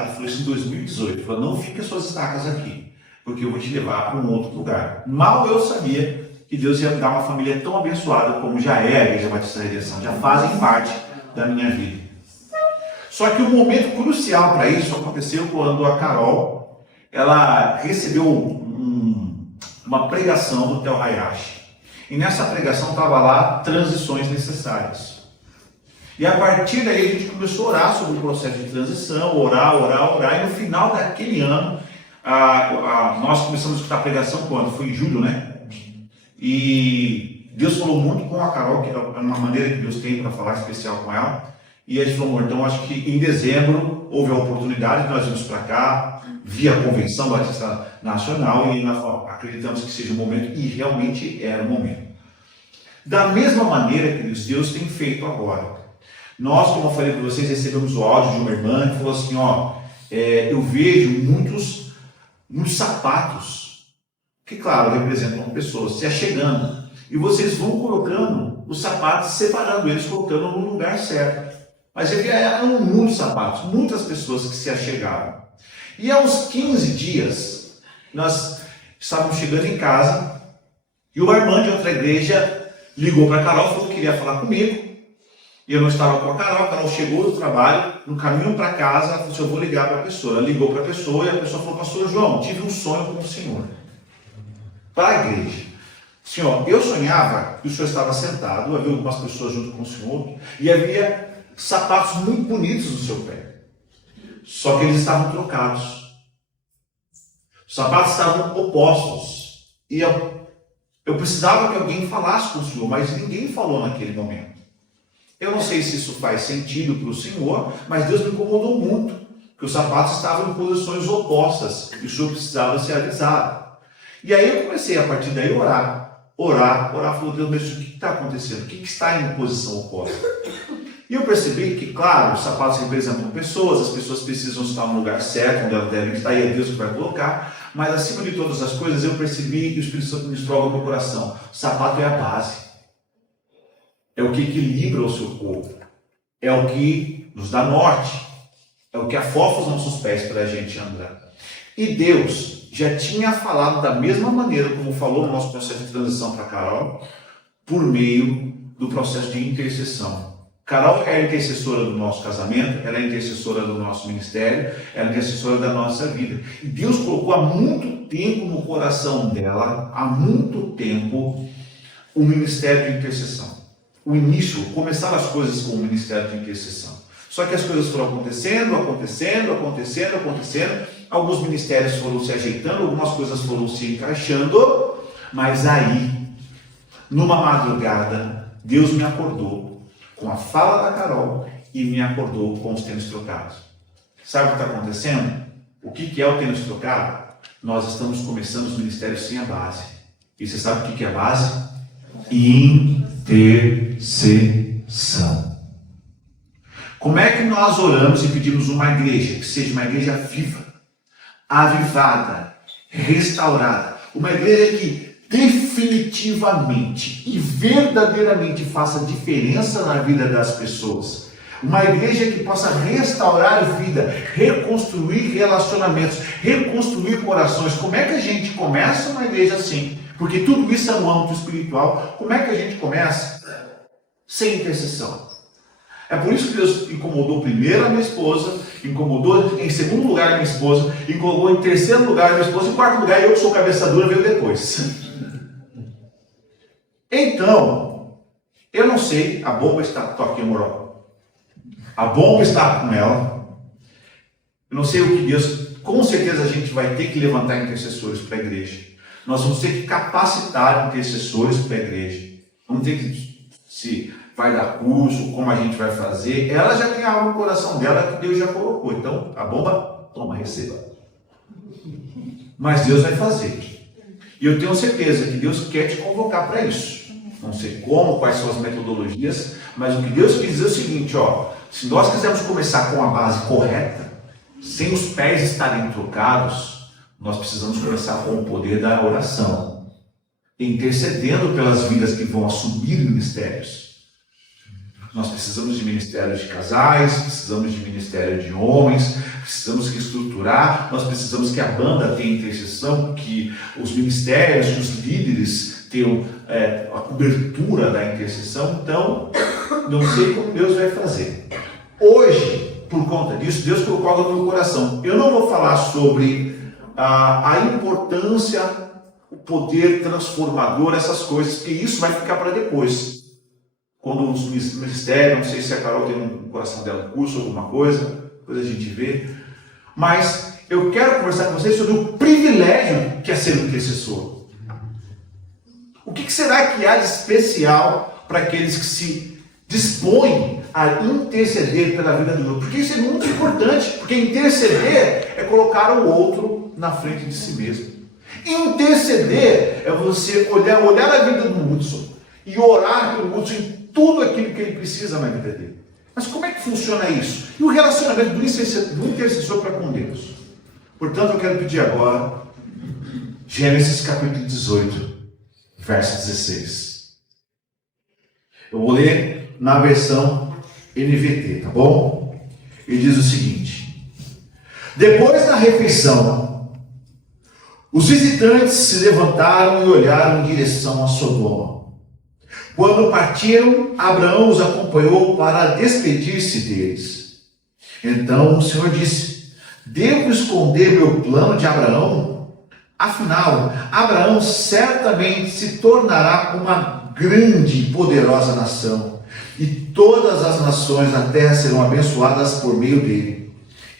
casado, ele falou isso em 2018. Ele falou, não fique as suas estacas aqui, porque eu vou te levar para um outro lugar. Mal eu sabia que Deus ia me dar uma família tão abençoada como já é a Igreja Batista da Redenção, já fazem parte da minha vida. Só que o momento crucial para isso aconteceu quando a Carol, ela recebeu uma pregação do Tel Hayashi. E nessa pregação estava lá transições necessárias. E a partir daí a gente começou a orar sobre o processo de transição, orar, e no final daquele ano, nós começamos a escutar a pregação quando? Foi em julho, né? E Deus falou muito com a Carol, que era uma maneira que Deus tem para falar especial com ela. E a gente falou, então acho que em dezembro houve a oportunidade de nós irmos para cá, via a Convenção Batista Nacional, e nós acreditamos que seja o momento, e realmente era o momento. Da mesma maneira que Deus tem feito agora. Nós, como eu falei para vocês, recebemos o áudio de uma irmã que falou assim, eu vejo muitos sapatos, que claro, representam pessoas se achegando, e vocês vão colocando os sapatos, separando eles, colocando no lugar certo. Mas eram muitos sapatos, muitas pessoas que se achegavam. E aos 15 dias, nós estávamos chegando em casa, e uma irmã de outra igreja ligou para a Carol, falou que queria falar comigo. E eu não estava com a Carol chegou do trabalho, no caminho para casa, ela falou assim, eu vou ligar para a pessoa. Ela ligou para a pessoa, e a pessoa falou, pastor João, tive um sonho com o senhor. Para a igreja. Senhor, eu sonhava que o senhor estava sentado, havia algumas pessoas junto com o senhor, e havia sapatos muito bonitos no seu pé. Só que eles estavam trocados. Os sapatos estavam opostos. E eu precisava que alguém falasse com o senhor, mas ninguém falou naquele momento. Eu não sei se isso faz sentido para o senhor, mas Deus me incomodou muito, que os sapatos estavam em posições opostas, e o senhor precisava ser avisado. E aí eu comecei, a partir daí, orar, falou, Deus, mas o que está acontecendo? O que está em posição oposta? E eu percebi que, claro, os sapatos representam pessoas, as pessoas precisam estar no lugar certo, onde elas devem estar, e é Deus que vai colocar, mas acima de todas as coisas, eu percebi que o Espírito Santo ministrou algo no meu coração. O sapato é a base. É o que equilibra o seu corpo. É o que nos dá norte. É o que afofa os nossos pés para a gente andar. E Deus já tinha falado da mesma maneira como falou no nosso processo de transição para Carol, por meio do processo de intercessão. Carol é a intercessora do nosso casamento, ela é a intercessora do nosso ministério, ela é a intercessora da nossa vida. E Deus colocou há muito tempo no coração dela, há muito tempo, o ministério de intercessão. O início, começaram as coisas com o ministério de intercessão. Só que as coisas foram acontecendo. Alguns ministérios foram se ajeitando, algumas coisas foram se encaixando. Mas aí, numa madrugada, Deus me acordou com a fala da Carol e me acordou com os tênis trocados. Sabe o que está acontecendo? O que é o tênis trocado? Nós estamos começando os ministérios sem a base. E você sabe o que é a base? Intercessão. Como é que nós oramos e pedimos uma igreja que seja uma igreja viva, avivada, restaurada, uma igreja que definitivamente e verdadeiramente faça diferença na vida das pessoas, uma igreja que possa restaurar vida, reconstruir relacionamentos, reconstruir corações? Como é que a gente começa uma igreja assim? Porque tudo isso é no âmbito espiritual. Como é que a gente começa? Sem intercessão. É por isso que Deus incomodou primeiro a minha esposa, incomodou em segundo lugar a minha esposa, incomodou em terceiro lugar a minha esposa, em quarto lugar eu que sou cabeça dura veio depois. Então, eu não sei, a bomba está, estou aqui moral, a bomba está com ela, eu não sei o que Deus, com certeza a gente vai ter que levantar intercessores para a igreja, nós vamos ter que capacitar intercessores para a igreja, vamos ter que se vai dar curso, como a gente vai fazer, ela já tem algo no coração dela que Deus já colocou, então a bomba, toma, receba. Mas Deus vai fazer, e eu tenho certeza que Deus quer te convocar para isso. Não sei como, quais são as metodologias, mas o que Deus quis dizer é o seguinte, se nós quisermos começar com a base correta, sem os pés estarem trocados, nós precisamos começar com o poder da oração, intercedendo pelas vidas que vão assumir ministérios. Nós precisamos de ministério de casais, precisamos de ministério de homens, precisamos reestruturar, nós precisamos que a banda tenha intercessão, que os ministérios, que os líderes tenham a cobertura da intercessão. Então, não sei como Deus vai fazer. Hoje, por conta disso, Deus colocou algo no meu coração. Eu não vou falar sobre a importância, o poder transformador, essas coisas, porque isso vai ficar para depois. Quando os ministérios, não sei se a Carol tem no coração dela curso, alguma coisa, depois a gente vê. Mas eu quero conversar com vocês sobre o privilégio que é ser um intercessor. O que será que há de especial para aqueles que se dispõem a interceder pela vida do outro? Porque isso é muito importante, porque interceder é colocar o outro na frente de si mesmo. Interceder é você olhar a vida do Hudson e orar pelo Hudson em tudo aquilo que ele precisa na vida dele. Mas como é que funciona isso? E o relacionamento do intercessor para com Deus? Portanto, eu quero pedir agora Gênesis capítulo 18, verso 16. Eu vou ler na versão NVT, tá bom? Ele diz o seguinte: depois da refeição, os visitantes se levantaram e olharam em direção a Sodoma. Quando partiram, Abraão os acompanhou para despedir-se deles. Então o Senhor disse: devo esconder meu plano de Abraão? Afinal, Abraão certamente se tornará uma grande e poderosa nação, e todas as nações da terra serão abençoadas por meio dele.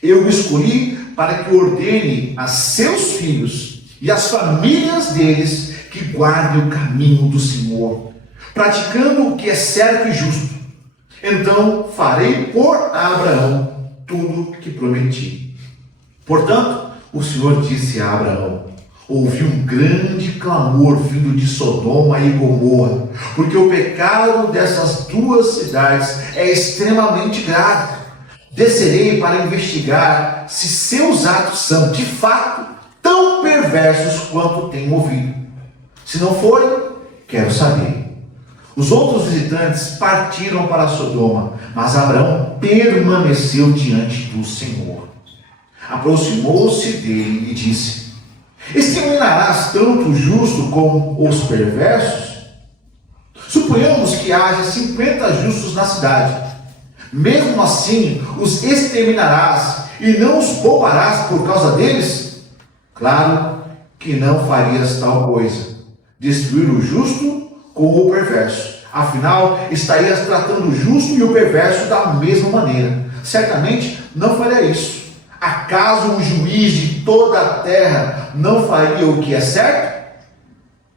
Eu o escolhi para que ordene a seus filhos e às famílias deles que guardem o caminho do Senhor, praticando o que é certo e justo. Então farei por Abraão tudo o que prometi. Portanto, o Senhor disse a Abraão: ouvi um grande clamor vindo de Sodoma e Gomorra, porque o pecado dessas duas cidades é extremamente grave. Descerei para investigar se seus atos são, de fato, tão perversos quanto tenho ouvido. Se não forem, quero saber. Os outros visitantes partiram para Sodoma, mas Abraão permaneceu diante do Senhor. Aproximou-se dele e disse: exterminarás tanto o justo como os perversos? Suponhamos que haja 50 justos na cidade. Mesmo assim, os exterminarás e não os pouparás por causa deles? Claro que não farias tal coisa, destruir o justo com o perverso. Afinal, estarias tratando o justo e o perverso da mesma maneira. Certamente não faria isso. Acaso o juiz de toda a terra não faria o que é certo?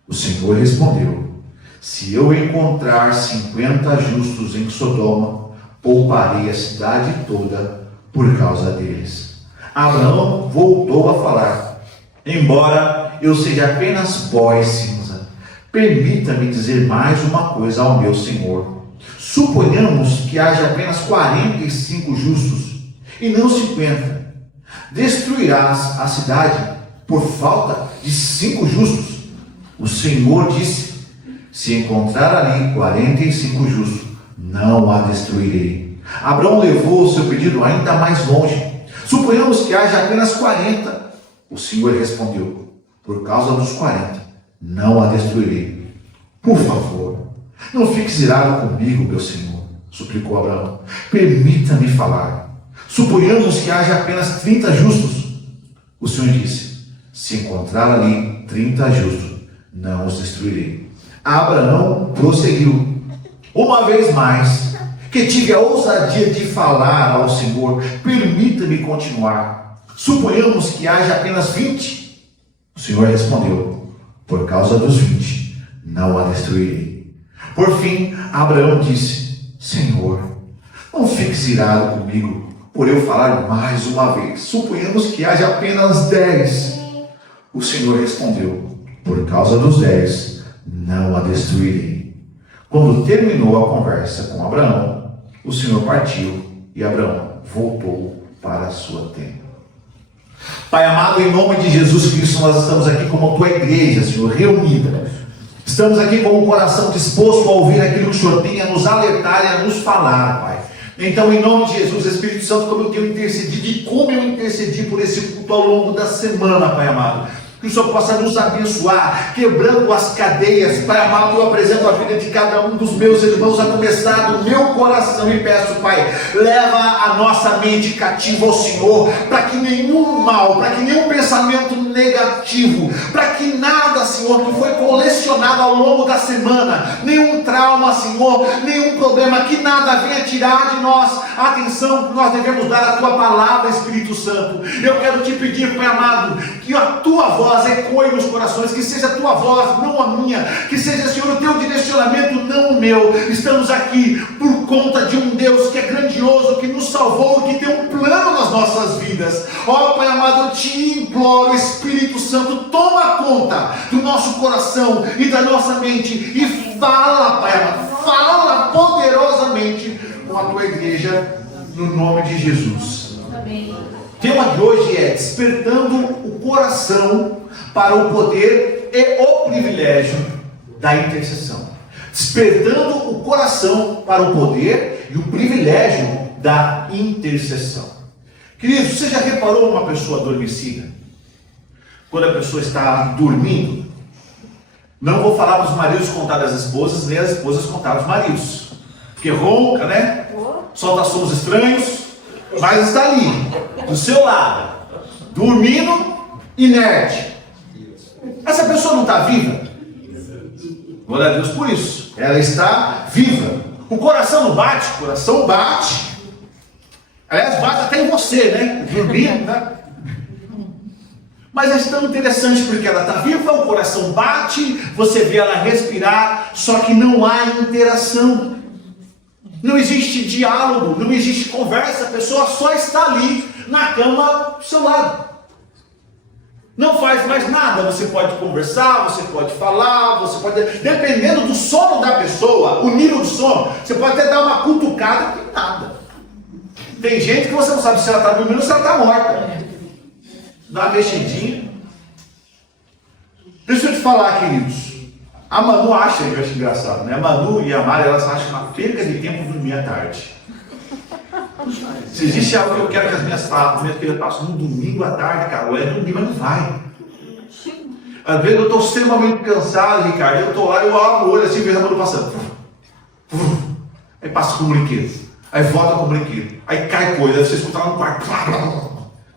O Senhor respondeu: se eu encontrar 50 justos em Sodoma, pouparei a cidade toda por causa deles. Abraão voltou a falar: embora eu seja apenas pó e cinza, permita-me dizer mais uma coisa ao meu Senhor. Suponhamos que haja apenas 45 justos e não 50. Destruirás a cidade por falta de 5 justos? O Senhor disse: se encontrar ali 45 justos, não a destruirei. Abraão levou o seu pedido ainda mais longe. Suponhamos que haja apenas 40. O Senhor respondeu: por causa dos 40, não a destruirei. Por favor, não fiques irado comigo, meu Senhor, suplicou Abraão. Permita-me falar. Suponhamos que haja apenas 30 justos. O Senhor disse: se encontrar ali 30 justos, não os destruirei. Abraão prosseguiu: uma vez mais, que tive a ousadia de falar ao Senhor, permita-me continuar. Suponhamos que haja apenas 20. O Senhor respondeu: por causa dos 20, não a destruirei. Por fim, Abraão disse: Senhor, não fiques irado comigo por eu falar mais uma vez. Suponhamos que haja apenas 10. O Senhor respondeu: por causa dos 10, não a destruirei. Quando terminou a conversa com Abraão, o Senhor partiu e Abraão voltou para a sua tenda. Pai amado, em nome de Jesus Cristo, nós estamos aqui como tua igreja, Senhor, reunida. Estamos aqui com o coração disposto a ouvir aquilo que o Senhor tem a nos alertar e a nos falar, Pai. Então, em nome de Jesus, Espírito Santo, como eu tenho intercedido e como eu intercedi por esse culto ao longo da semana, Pai amado, que o Senhor possa nos abençoar, quebrando as cadeias. Pai amado, eu apresento a vida de cada um dos meus irmãos, a começar do meu coração, e peço, Pai, leva a nossa mente cativa ao Senhor, para que nenhum mal, para que nenhum pensamento negativo, para que nada, Senhor, que foi colecionado ao longo da semana, nenhum trauma, Senhor, nenhum problema, que nada venha tirar de nós a atenção que nós devemos dar à Tua palavra, Espírito Santo. Eu quero te pedir, Pai amado, que a Tua voz ecoe nos corações, que seja a Tua voz, não a minha, que seja, Senhor, o Teu direcionamento, não o meu. Estamos aqui por conta de um Deus que é grandioso, que nos salvou, que tem um plano nas nossas vidas. Ó Pai amado, eu te imploro, Espírito Santo, toma conta do nosso coração e da nossa mente, e fala, Pai amado, fala poderosamente com a Tua igreja, no nome de Jesus. Amém. O tema de hoje é despertando o coração para o poder e o privilégio da intercessão. Despertando o coração para o poder e o privilégio da intercessão. Queridos, você já reparou uma pessoa adormecida? Quando a pessoa está dormindo, não vou falar para os maridos contar das esposas, nem as esposas contar os maridos, porque ronca, né? Solta sons estranhos, mas está ali, do seu lado, dormindo, inerte. Essa pessoa não está viva? Glória a Deus por isso. Ela está viva. O coração não bate? O coração bate. Aliás, bate até em você, né? Dormindo, né? Mas é tão interessante porque ela está viva, o coração bate, você vê ela respirar, só que não há interação. Não existe diálogo, não existe conversa, a pessoa só está ali na cama do seu lado. Não faz mais nada, você pode conversar, você pode falar, você pode... Dependendo do sono da pessoa, o nível do sono, você pode até dar uma cutucada, não tem nada. Tem gente que você não sabe se ela está dormindo ou se ela está morta. Dá uma mexidinha. Deixa eu te falar, queridos. A Manu acha, eu acho engraçado, né? A Manu e a Mari, elas acham uma perca de tempo dormir à tarde. Se existe algo que eu quero que as minhas filhas façam no domingo à tarde, cara, é dormir, mas não vai. Às vezes eu estou extremamente cansado, Ricardo, eu estou lá, eu abro o olho assim, vejo a Manu passando. Aí passa com o brinquedo, aí volta com o brinquedo, aí cai coisa, aí você escuta lá no quarto.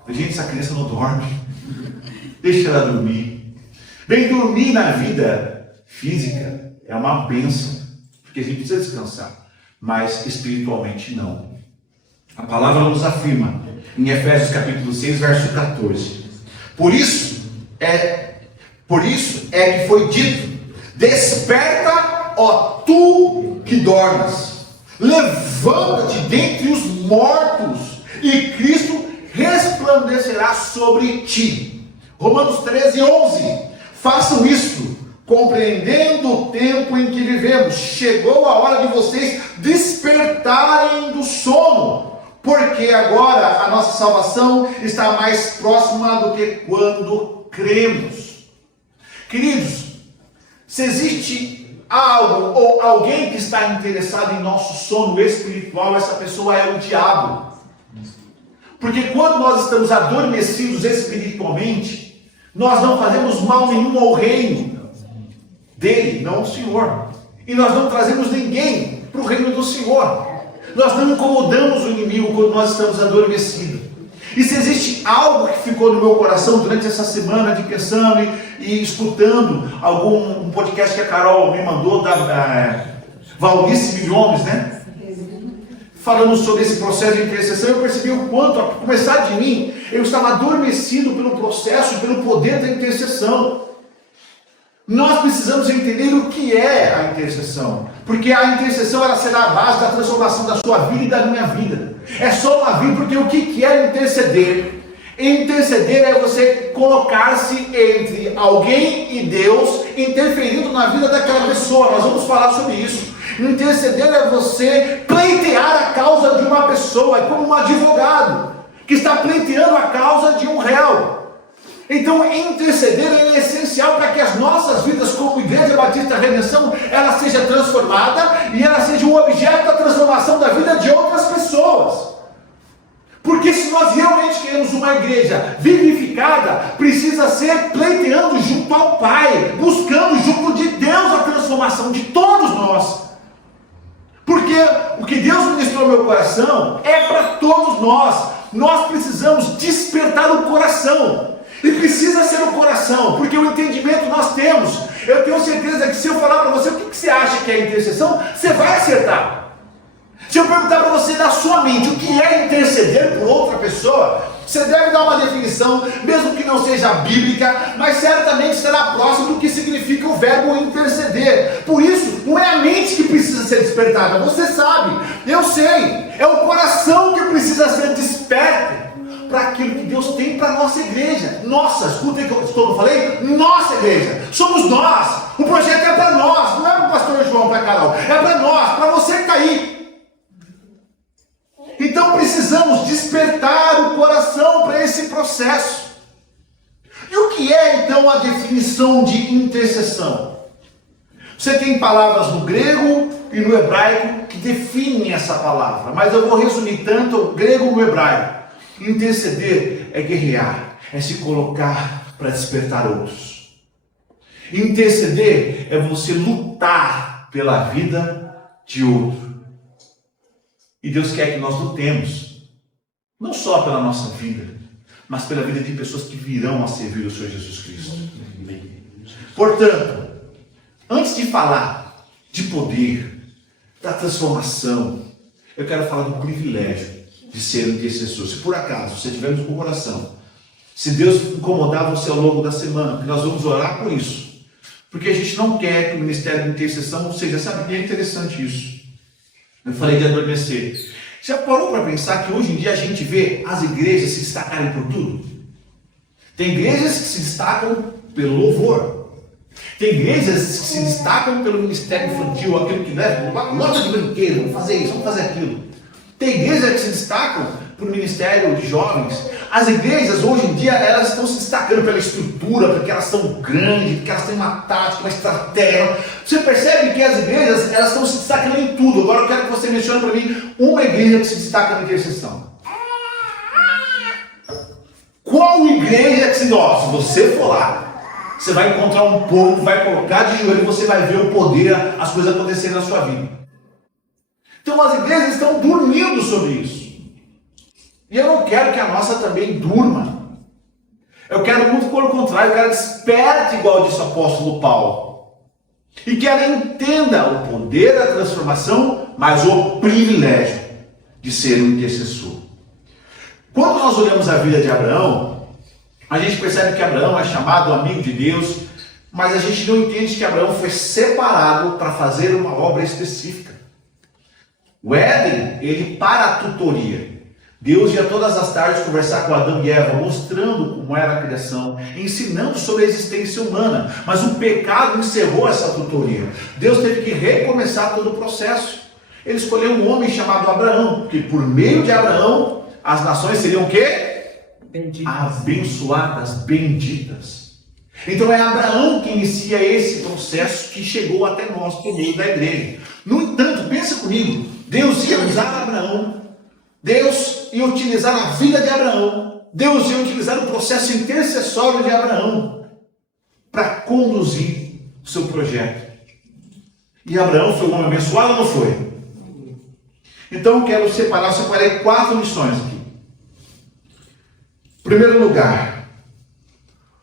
Gente, essa criança não dorme. Deixa ela dormir. Bem, dormir na vida física é uma bênção, porque a gente precisa descansar, mas espiritualmente não. A palavra nos afirma em Efésios capítulo 6, verso 14. Por isso é que foi dito: desperta, ó tu que dormes, levanta-te dentre os mortos, e Cristo resplandecerá sobre ti. Romanos 13, 11. Façam isso, compreendendo o tempo em que vivemos. Chegou a hora de vocês despertarem do sono, porque agora a nossa salvação está mais próxima do que quando cremos. Queridos, se existe algo ou alguém que está interessado em nosso sono espiritual, essa pessoa é o diabo. Porque quando nós estamos adormecidos espiritualmente, nós não fazemos mal nenhum ao reino dele, não ao Senhor. E nós não trazemos ninguém para o reino do Senhor. Nós não incomodamos o inimigo quando nós estamos adormecidos. E se existe algo que ficou no meu coração durante essa semana de pensando e escutando um podcast que a Carol me mandou, da Valnice Milhomes, né? Falando sobre esse processo de intercessão, eu percebi o quanto, a começar de mim, eu estava adormecido pelo processo, pelo poder da intercessão. Nós precisamos entender o que é a intercessão, porque a intercessão ela será a base da transformação da sua vida e da minha vida. É só uma vida, porque o que é interceder? Interceder é você colocar-se entre alguém e Deus, interferindo na vida daquela pessoa. Nós vamos falar sobre isso. Interceder é você pleitear a causa de uma pessoa, é como um advogado que está pleiteando a causa de um réu. Então, interceder é essencial para que as nossas vidas, como Igreja Batista da redenção, ela seja transformada e ela seja um objeto da transformação da vida de outras pessoas. Porque se nós realmente queremos uma igreja vivificada, precisa ser pleiteando junto ao Pai, buscando junto de Deus a transformação de todos nós. Porque o que Deus ministrou no meu coração é para todos nós. Nós precisamos despertar o coração. E precisa ser o coração, porque o entendimento nós temos. Eu tenho certeza que se eu falar para você o que você acha que é intercessão, você vai acertar. Se eu perguntar para você da sua mente o que é interceder por outra pessoa, você deve dar uma definição, mesmo que não seja bíblica, mas certamente será próximo do que significa o verbo interceder. Por isso, não é a mente que precisa ser despertada, você sabe, eu sei, é o coração que precisa ser desperto para aquilo que Deus tem para a nossa igreja. Nossa, escuta aí que eu falei, nossa igreja, somos nós, o projeto é para nós, não é para o pastor João, para a Carol, é para nós, para você que está aí. Então precisamos despertar o coração para esse processo. E o que é então a definição de intercessão? Você tem palavras no grego e no hebraico que definem essa palavra, mas eu vou resumir tanto o grego como o hebraico. Interceder é guerrear, é se colocar para despertar outros. Interceder é você lutar pela vida de outro. E Deus quer que nós lutemos, não só pela nossa vida, mas pela vida de pessoas que virão a servir o Senhor Jesus Cristo. Portanto, antes de falar de poder, da transformação, eu quero falar do privilégio de ser um intercessor. Se por acaso você tiver no seu coração, se Deus incomodar você ao longo da semana, que nós vamos orar por isso, porque a gente não quer que o ministério de intercessão seja, sabe, é interessante isso. Eu falei de adormecer. Já parou para pensar que hoje em dia a gente vê as igrejas se destacarem por tudo? Tem igrejas que se destacam pelo louvor. Tem igrejas que se destacam pelo ministério infantil, aquilo que leva, loja de brinquedo, vamos fazer isso, vamos fazer aquilo. Tem igrejas que se destacam pelo ministério de jovens. As igrejas hoje em dia elas estão se destacando pela estrutura, porque elas são grandes, porque elas têm uma tática, uma estratégia. Você percebe que as igrejas elas estão se destacando em tudo. Agora eu quero que você mencione para mim uma igreja que se destaca na intercessão. Qual igreja que se se você for lá, você vai encontrar um povo, vai colocar de joelho e você vai ver o poder, as coisas acontecerem na sua vida. Então as igrejas estão dormindo sobre isso. E eu não quero que a nossa também durma. Eu quero muito pelo contrário, eu quero que desperte igual disse o apóstolo Paulo. E que ela entenda o poder da transformação, mas o privilégio de ser um intercessor. Quando nós olhamos a vida de Abraão, a gente percebe que Abraão é chamado amigo de Deus, mas a gente não entende que Abraão foi separado para fazer uma obra específica. O Éden, ele para a tutoria. Deus ia todas as tardes conversar com Adão e Eva, mostrando como era a criação, ensinando sobre a existência humana. Mas o pecado encerrou essa tutoria. Deus teve que recomeçar todo o processo. Ele escolheu um homem chamado Abraão, porque por meio de Abraão, as nações seriam o quê? Benditas. Abençoadas, benditas. Então é Abraão que inicia esse processo que chegou até nós por meio da igreja. No entanto, pensa comigo, Deus ia usar Abraão, Deus ia utilizar a vida de Abraão, Deus ia utilizar o processo intercessório de Abraão para conduzir o seu projeto. E Abraão foi um homem abençoado ou não foi? Então eu separei 4 lições aqui. Em primeiro lugar,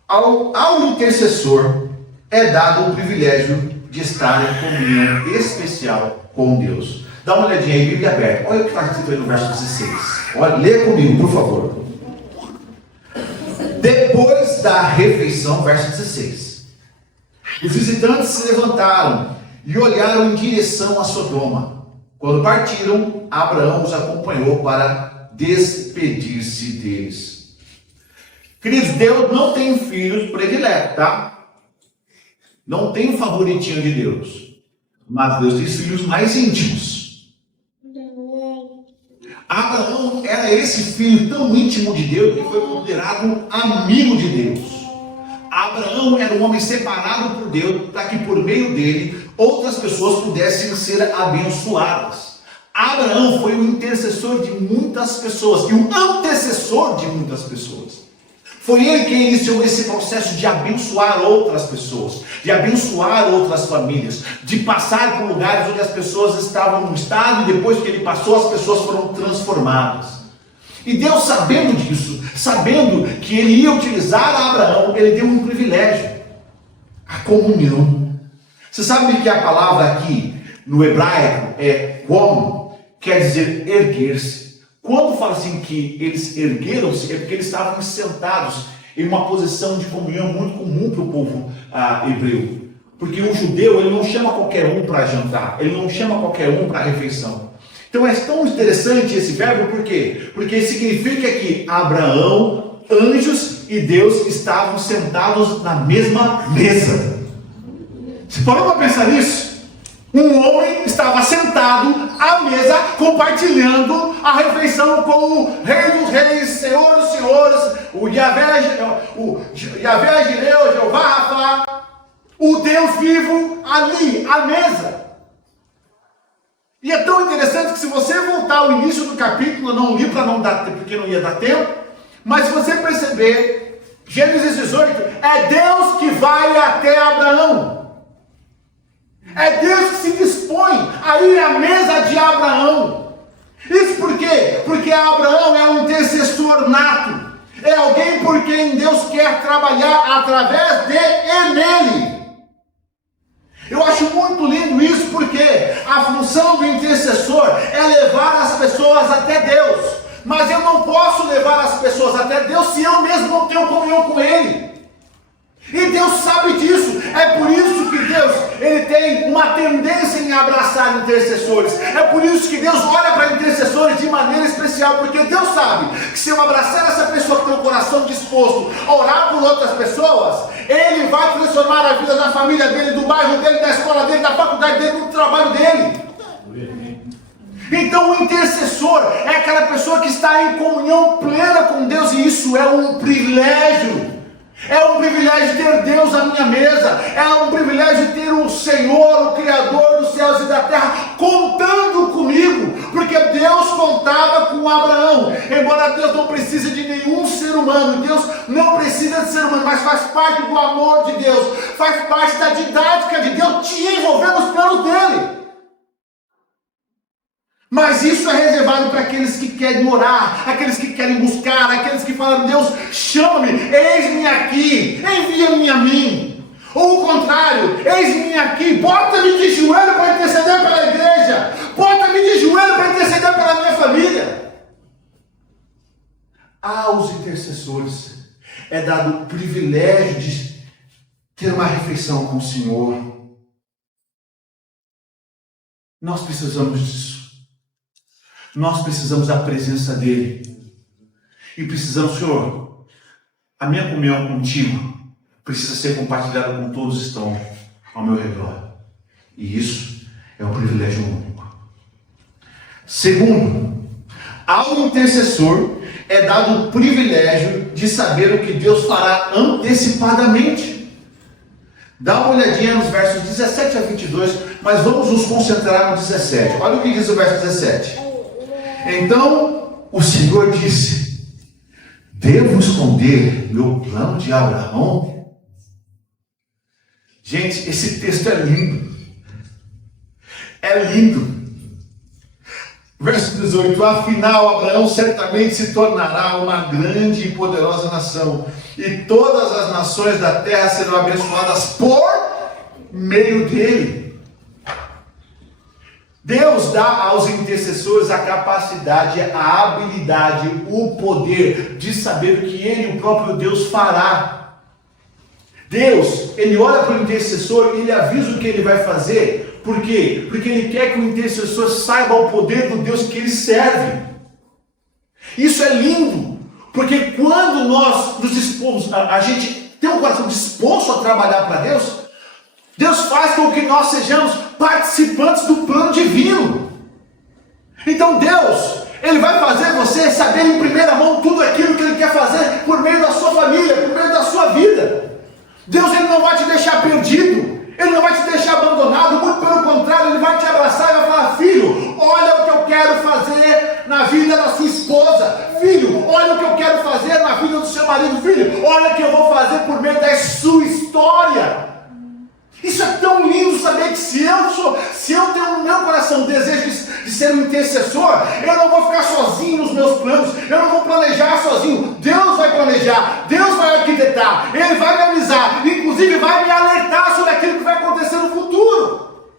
ao intercessor é dado o privilégio de estar em comunhão especial com Deus. Dá uma olhadinha aí, Bíblia aberta. Olha o que está escrito aí no verso 16. Olha, lê comigo, por favor. Depois da refeição, verso 16. Os visitantes se levantaram e olharam em direção a Sodoma. Quando partiram, Abraão os acompanhou para despedir-se deles. Queridos, Deus não tem filhos prediletos, tá? Não tem um favoritinho de Deus. Mas Deus tem filhos mais íntimos. Abraão era esse filho tão íntimo de Deus que foi considerado amigo de Deus. Abraão era um homem separado por Deus para que por meio dele outras pessoas pudessem ser abençoadas. Abraão foi o intercessor de muitas pessoas e o antecessor de muitas pessoas. Foi ele quem iniciou esse processo de abençoar outras pessoas, de abençoar outras famílias, de passar por lugares onde as pessoas estavam no estado e depois que ele passou, as pessoas foram transformadas. E Deus, sabendo disso, sabendo que ele ia utilizar Abraão, ele deu um privilégio: a comunhão. Você sabe que a palavra aqui no hebraico é como, quer dizer erguer-se. Quando fala assim que eles ergueram-se, é porque eles estavam sentados em uma posição de comunhão muito comum para o povo hebreu. Porque o judeu, ele não chama qualquer um para jantar, ele não chama qualquer um para a refeição. Então é tão interessante esse verbo, por quê? Porque significa que Abraão, anjos e Deus estavam sentados na mesma mesa. Você parou para pensar nisso? Um homem estava sentado à mesa, compartilhando a refeição com o Rei dos Reis, Senhor dos Senhores, o Yahvé Jireu, Jeová Rafa, o Deus vivo ali, à mesa. E é tão interessante que se você voltar ao início do capítulo, eu não li para não dar tempo, porque não ia dar tempo, mas se você perceber, Gênesis 18, é Deus que vai até Abraão. É Deus que se dispõe a ir à mesa de Abraão. Isso por quê? Porque Abraão é um intercessor nato. É alguém por quem Deus quer trabalhar através de e nele. Eu acho muito lindo isso, porque a função do intercessor é levar as pessoas até Deus. Mas eu não posso levar as pessoas até Deus se eu mesmo não tenho comunhão com Ele. E Deus sabe disso. É por isso que Deus, Ele tem uma tendência em abraçar intercessores. É por isso que Deus olha para intercessores de maneira especial, porque Deus sabe que se eu abraçar essa pessoa que tem o coração disposto a orar por outras pessoas, Ele vai transformar a vida da família dele, do bairro dele, da escola dele, da faculdade dele, do trabalho dele. Então o intercessor é aquela pessoa que está em comunhão plena com Deus, e isso é um privilégio. É um privilégio ter Deus à minha mesa. É um privilégio ter o Senhor, o Criador dos céus e da terra, contando comigo. Porque Deus contava com Abraão. Embora Deus não precise de nenhum ser humano, Deus não precisa de ser humano, mas faz parte do amor de Deus, faz parte da didática de Deus te envolver nos planos dele. Mas isso é reservado para aqueles que querem orar, aqueles que querem buscar, aqueles que falam: Deus, chama-me, eis-me aqui, envia-me a mim. Ou o contrário, eis-me aqui, bota-me de joelho para interceder pela igreja, bota-me de joelho para interceder pela minha família. Aos intercessores é dado o privilégio de ter uma refeição com o Senhor. Nós precisamos disso. Nós precisamos da presença dele. E precisamos: Senhor, a minha comunhão contigo precisa ser compartilhada com todos que estão ao meu redor. E isso é um privilégio único. Segundo, ao intercessor é dado o privilégio de saber o que Deus fará antecipadamente. Dá uma olhadinha nos versos 17 a 22, mas vamos nos concentrar no 17. Olha o que diz o verso 17. Então o Senhor disse: devo esconder meu plano de Abraão? Gente, esse texto é lindo. É lindo. Verso 18: afinal, Abraão certamente se tornará uma grande e poderosa nação, e todas as nações da terra serão abençoadas por meio dele. Deus dá aos intercessores a capacidade, a habilidade, o poder de saber o que Ele, o próprio Deus, fará. Deus, Ele olha para o intercessor e Ele avisa o que Ele vai fazer. Por quê? Porque Ele quer que o intercessor saiba o poder do Deus que Ele serve. Isso é lindo, porque quando nós nos dispomos, a gente tem um coração disposto a trabalhar para Deus, Deus faz com que nós sejamos participantes do plano divino. Então Deus, Ele vai fazer você saber em primeira mão tudo aquilo que Ele quer fazer por meio da sua família, por meio da sua vida. Deus ele não vai te deixar perdido. Ele não vai te deixar abandonado, muito pelo contrário, Ele vai te abraçar e vai falar: filho, olha o que eu quero fazer na vida da sua esposa. Filho, olha o que eu quero fazer na vida do seu marido. Filho, olha o que eu vou fazer por meio da sua história. Isso é tão lindo saber que se eu tenho no meu coração o desejo de ser um intercessor, eu não vou ficar sozinho nos meus planos, eu não vou planejar sozinho. Deus vai planejar, Deus vai arquitetar, Ele vai me avisar, inclusive vai me alertar sobre aquilo que vai acontecer no futuro.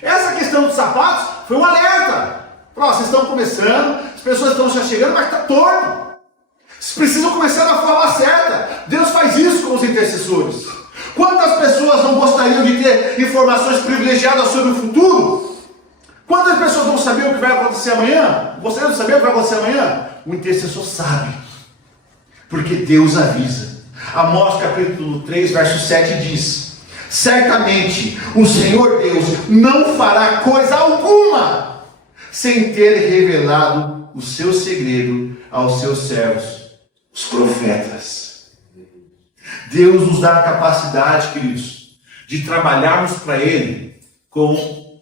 Essa questão dos sapatos foi um alerta. Falou: vocês estão começando, as pessoas estão já chegando, mas está torto. Vocês precisam começar da forma certa. Deus faz isso com os intercessores. Quantas pessoas não gostariam de ter informações privilegiadas sobre o futuro? Quantas pessoas vão saber o que vai acontecer amanhã? Gostariam de saber o que vai acontecer amanhã? O intercessor sabe, porque Deus avisa. Amós capítulo 3, verso 7 diz: certamente o Senhor Deus não fará coisa alguma sem ter revelado o seu segredo aos seus servos, os profetas. Deus nos dá a capacidade, queridos, de trabalharmos para Ele com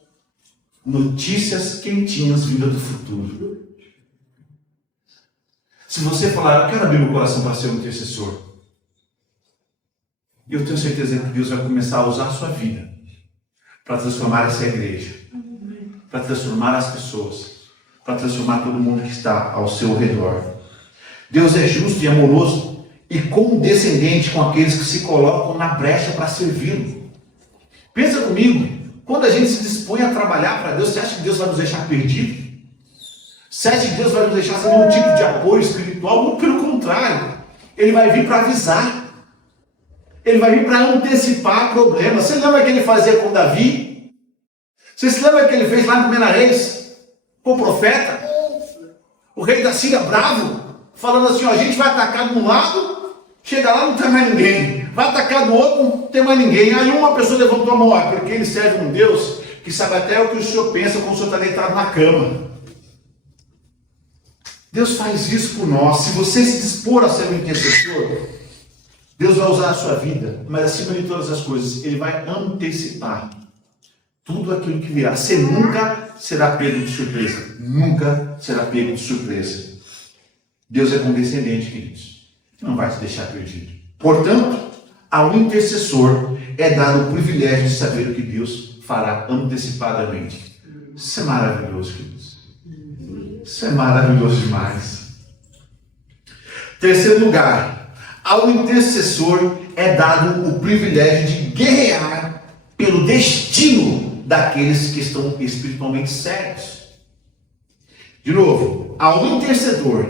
notícias quentinhas vindas do futuro. Se você falar: eu quero abrir meu coração para ser um intercessor, eu tenho certeza que Deus vai começar a usar a sua vida para transformar essa igreja, para transformar as pessoas, para transformar todo mundo que está ao seu redor. Deus é justo e amoroso e condescendente com aqueles que se colocam na brecha para servi-lo. Pensa comigo, quando a gente se dispõe a trabalhar para Deus, você acha que Deus vai nos deixar perdidos? Você acha que Deus vai nos deixar sem nenhum tipo de apoio espiritual? Muito pelo contrário, Ele vai vir para avisar. Ele vai vir para antecipar problemas. Você lembra o que Ele fazia com Davi? Você se lembra o que Ele fez lá no 1 Reis? Com o profeta? O rei da Síria bravo, falando assim: ó, a gente vai atacar de um lado, chega lá, não tem mais ninguém. Vai atacar do outro, não tem mais ninguém. Aí uma pessoa levantou a mão: porque ele serve um Deus que sabe até o que o senhor pensa quando o senhor está deitado na cama. Deus faz isso por nós. Se você se dispor a ser um intercessor, Deus vai usar a sua vida, mas acima de todas as coisas, Ele vai antecipar tudo aquilo que virá. Você nunca será pego de surpresa. Nunca será pego de surpresa. Deus é condescendente, queridos. Não vai te deixar perdido. Portanto, ao intercessor é dado o privilégio de saber o que Deus fará antecipadamente. Isso é maravilhoso, queridos. Isso é maravilhoso demais. Terceiro lugar, ao intercessor é dado o privilégio de guerrear pelo destino daqueles que estão espiritualmente cegos. De novo, ao intercessor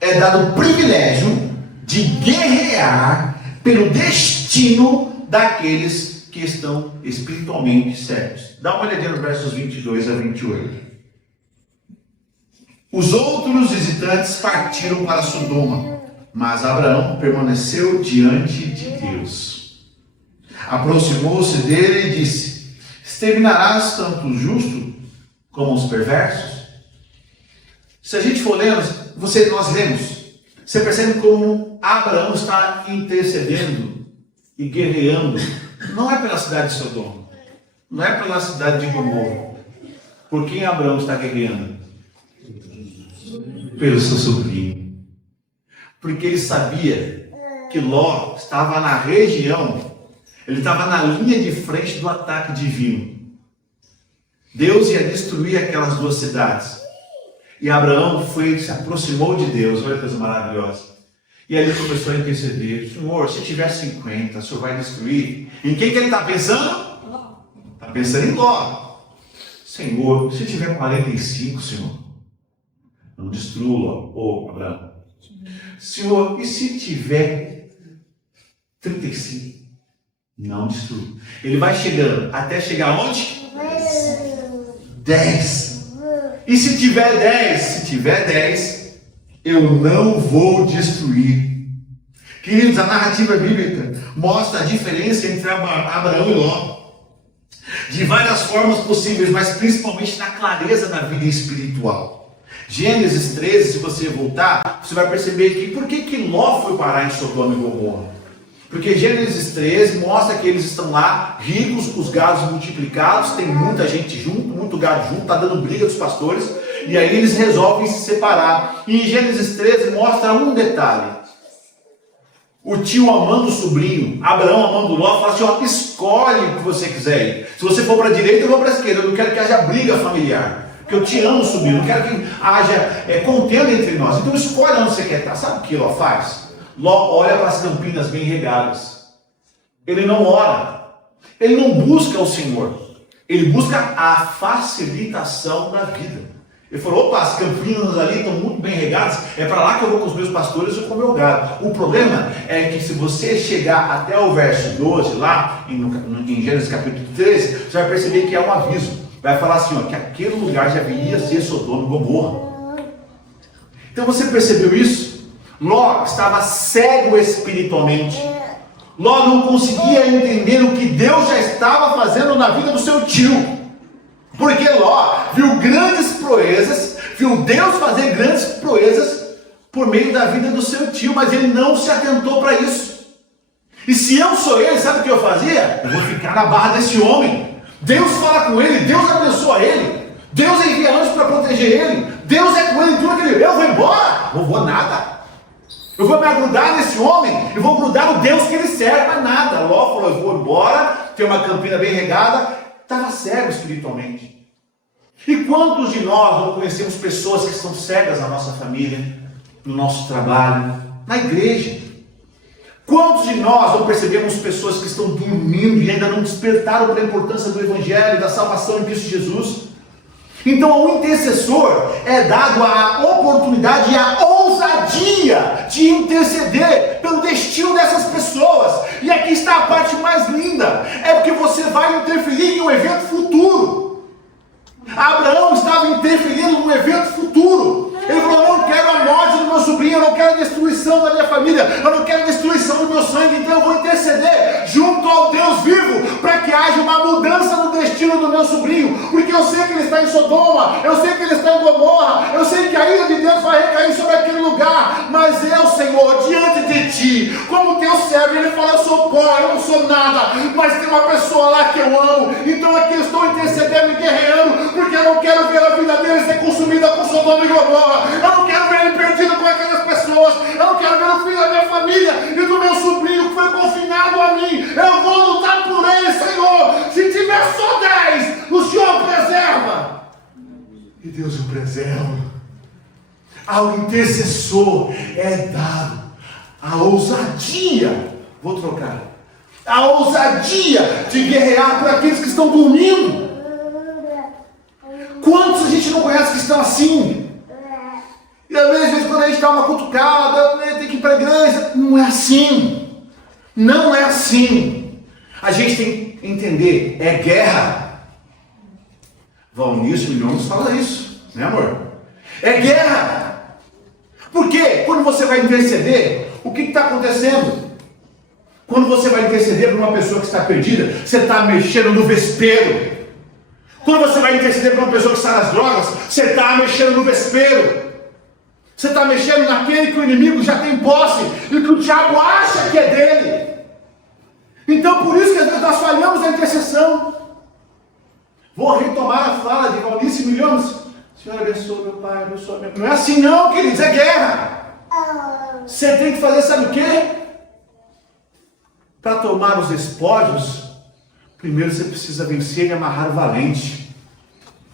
é dado o privilégio de guerrear pelo destino daqueles que estão espiritualmente cegos. Dá uma olhadinha nos versos 22 a 28. Os outros visitantes partiram para Sodoma, mas Abraão permaneceu diante de Deus. Aproximou-se dele e disse: exterminarás tanto o justo como os perversos? Se a gente for lendo, nós lemos, você percebe como Abraão está intercedendo e guerreando. Não é pela cidade de Sodoma, não é pela cidade de Gomorra. Por quem Abraão está guerreando? Pelo seu sobrinho. Porque ele sabia que Ló estava na região, ele estava na linha de frente do ataque divino. Deus ia destruir aquelas duas cidades. E Abraão se aproximou de Deus. Olha que coisa maravilhosa. E aí ele começou a interceder: Senhor, se tiver 50, o Senhor vai destruir. Em quem que ele está pensando? Está pensando em Ló. Senhor, se tiver 45, Senhor, não destrua, Ló. Abraão. Senhor, e se tiver 35? Não destrua. Ele vai chegando, até chegar onde? 10. E se tiver 10, eu não vou destruir. Queridos, a narrativa bíblica mostra a diferença entre Abraão e Ló. De várias formas possíveis, mas principalmente na clareza da vida espiritual. Gênesis 13, se você voltar, você vai perceber que por que Ló foi parar em Sodoma e Gomorra? Porque Gênesis 13 mostra que eles estão lá, ricos, os gados multiplicados, tem muita gente junto, muito gado junto, está dando briga dos pastores, e aí eles resolvem se separar. E em Gênesis 13 mostra um detalhe. O tio amando o sobrinho, Abraão amando Ló, fala assim, ó, escolhe o que você quiser ir. Se você for para a direita, eu vou para a esquerda, eu não quero que haja briga familiar. Porque eu te amo, sobrinho, não quero que haja contenda entre nós. Então escolhe onde você quer estar. Sabe o que Ló faz? Ló olha para as campinas bem regadas. Ele não ora. Ele não busca o Senhor. Ele busca a facilitação da vida. Ele falou, opa, as campinas ali estão muito bem regadas, é para lá que eu vou com os meus pastores e com o meu gado. O problema é que se você chegar até o verso 12, lá em Gênesis capítulo 13, você vai perceber que é um aviso. Vai falar assim, ó, que aquele lugar já viria a ser Sodoma e Gomorra. Então você percebeu isso? Ló estava cego espiritualmente. Ló não conseguia entender o que Deus já estava fazendo na vida do seu tio. Porque Ló viu grandes proezas, viu Deus fazer grandes proezas por meio da vida do seu tio, mas ele não se atentou para isso. E se eu sou ele, sabe o que eu fazia? Eu vou ficar na barra desse homem. Deus fala com ele, Deus abençoa ele, Deus envia anjos para proteger ele, Deus é com ele em tudo aquilo. Eu vou embora? Não vou nada. Eu vou me agrudar nesse homem, eu vou grudar no Deus que ele serve, mas nada. Ló falou, eu vou embora, tem uma campina bem regada. Estava cego espiritualmente. E quantos de nós não conhecemos pessoas que estão cegas na nossa família, no nosso trabalho, na igreja? Quantos de nós não percebemos pessoas que estão dormindo e ainda não despertaram para a importância do Evangelho, da salvação em Cristo Jesus? Então ao intercessor é dado a oportunidade e a ousadia de interceder pelo destino dessas pessoas. E aqui está a parte mais linda, é porque você vai interferir em um evento futuro. Abraão estava interferindo num evento futuro. Ele falou, eu não quero a morte do meu sobrinho, eu não quero a destruição da minha família, eu não quero a destruição do meu sangue, então eu vou interceder junto ao Deus vivo, para que haja uma mudança no destino do meu sobrinho, porque eu sei que ele está em Sodoma, eu sei que ele está em Gomorra, eu sei que a ira de Deus vai recair sobre aquele lugar, mas eu, Senhor, diante de ti, como teu servo, ele fala, eu sou pó, eu não sou nada, mas tem uma pessoa lá que eu amo, então aqui eu estou intercedendo e guerreando, porque eu não quero ver a vida dele ser consumida por Sodoma e Gomorra. Eu não quero ver ele perdido com aquelas pessoas. Eu não quero ver o filho da minha família e do meu sobrinho que foi confinado a mim. Eu vou lutar por ele, Senhor. Se tiver só 10, o Senhor preserva. E Deus o preserva. Ao intercessor é dado a ousadia. Vou trocar. A ousadia de guerrear por aqueles que estão dormindo. Quantos a gente não conhece que estão assim? E às vezes quando a gente dá uma cutucada, tem que ir para a igreja. Não é assim. Não é assim. A gente tem que entender, é guerra. Valnício Milhões fala isso, né, amor? É guerra. Por quê? Quando você vai interceder, o que está acontecendo? Quando você vai interceder por uma pessoa que está perdida, você está mexendo no vespeiro. Quando você vai interceder por uma pessoa que está nas drogas, você está mexendo no vespeiro. Você está mexendo naquele que o inimigo já tem posse e que o diabo acha que é dele. Então por isso que às vezes nós falhamos na intercessão. Vou retomar a fala de Valnice Milhões. Senhor, abençoa meu pai, abençoa minha mãe. Não é assim não, queridos, é guerra. Você tem que fazer, sabe o quê? Para tomar os espólios, primeiro você precisa vencer e amarrar o valente.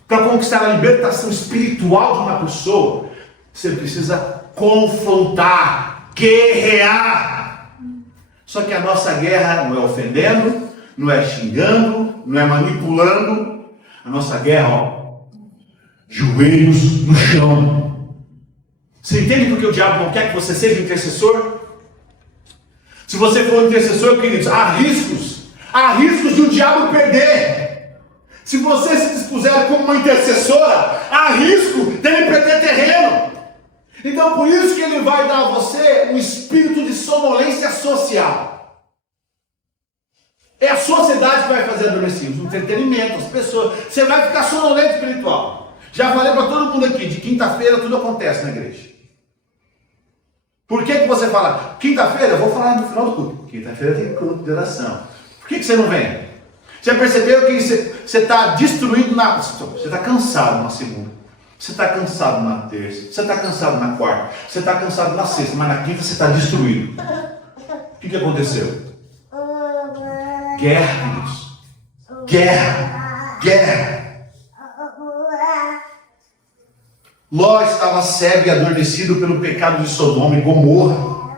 Para conquistar a libertação espiritual de uma pessoa, você precisa confrontar, guerrear. Só que a nossa guerra não é ofendendo, não é xingando, não é manipulando. A nossa guerra, joelhos no chão. Você entende porque o diabo não quer que você seja intercessor? Se você for um intercessor, queridos, há riscos de o diabo perder. Se você se dispuser como uma intercessora, há risco dele perder terreno. Então por isso que ele vai dar a você um espírito de sonolência social. É a sociedade que vai fazer adormecer, o entretenimento, as pessoas. Você vai ficar sonolento espiritual. Já falei para todo mundo aqui, de quinta-feira tudo acontece na igreja. Por que você fala, quinta-feira? Eu vou falar no final do culto. Quinta-feira tem culto de oração. Por que você não vem? Você percebeu que você está destruído você está cansado na segunda. Você está cansado na terça. Você está cansado na quarta. Você está cansado na sexta. Mas na quinta você está destruído. O que aconteceu? Guerra, Deus. Guerra. Guerra. Ló estava cego e adormecido pelo pecado de Sodoma e Gomorra.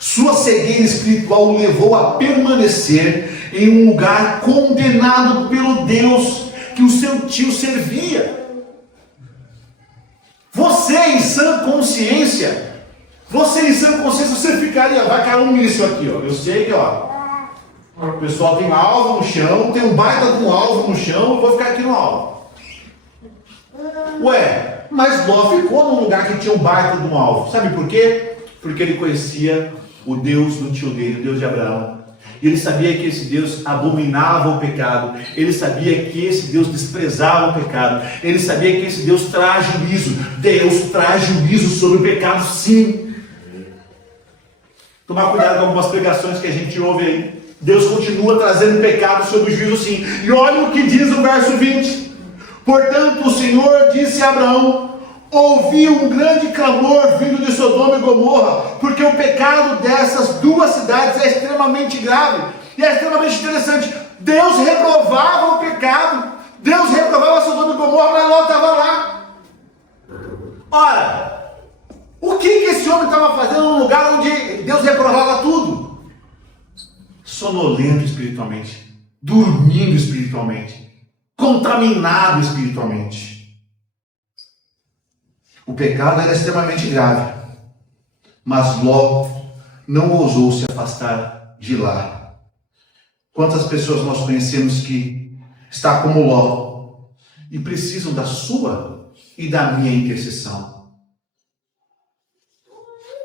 Sua cegueira espiritual o levou a permanecer em um lugar condenado pelo Deus que o seu tio servia. Você em sã consciência, você ficaria, vai cair um míssil aqui, ó. Eu sei que, ó, o pessoal tem um alvo no chão, tem um baita de um alvo no chão, eu vou ficar aqui no alvo. Ué, mas Ló ficou num lugar que tinha um baita de um alvo. Sabe por quê? Porque ele conhecia o Deus do tio dele, o Deus de Abraão. E ele sabia que esse Deus abominava o pecado. Ele sabia que esse Deus desprezava o pecado. Ele sabia que esse Deus traz juízo. Deus traz juízo sobre o pecado, sim. Tomar cuidado com algumas pregações que a gente ouve aí. Deus continua trazendo pecado sobre o juízo, sim. E olha o que diz o verso 20. Portanto, o Senhor disse a Abraão: ouvi um grande clamor vindo de Sodoma e Gomorra, porque o pecado dessas duas cidades é extremamente grave. E é extremamente interessante. Deus reprovava o pecado. Deus reprovava Sodoma e Gomorra, mas Ló estava lá. Ora, o que esse homem estava fazendo num lugar onde Deus reprovava tudo? Sonolento espiritualmente, dormindo espiritualmente, contaminado espiritualmente. O pecado era extremamente grave, mas Ló não ousou se afastar de lá. Quantas pessoas nós conhecemos que está como Ló e precisam da sua e da minha intercessão?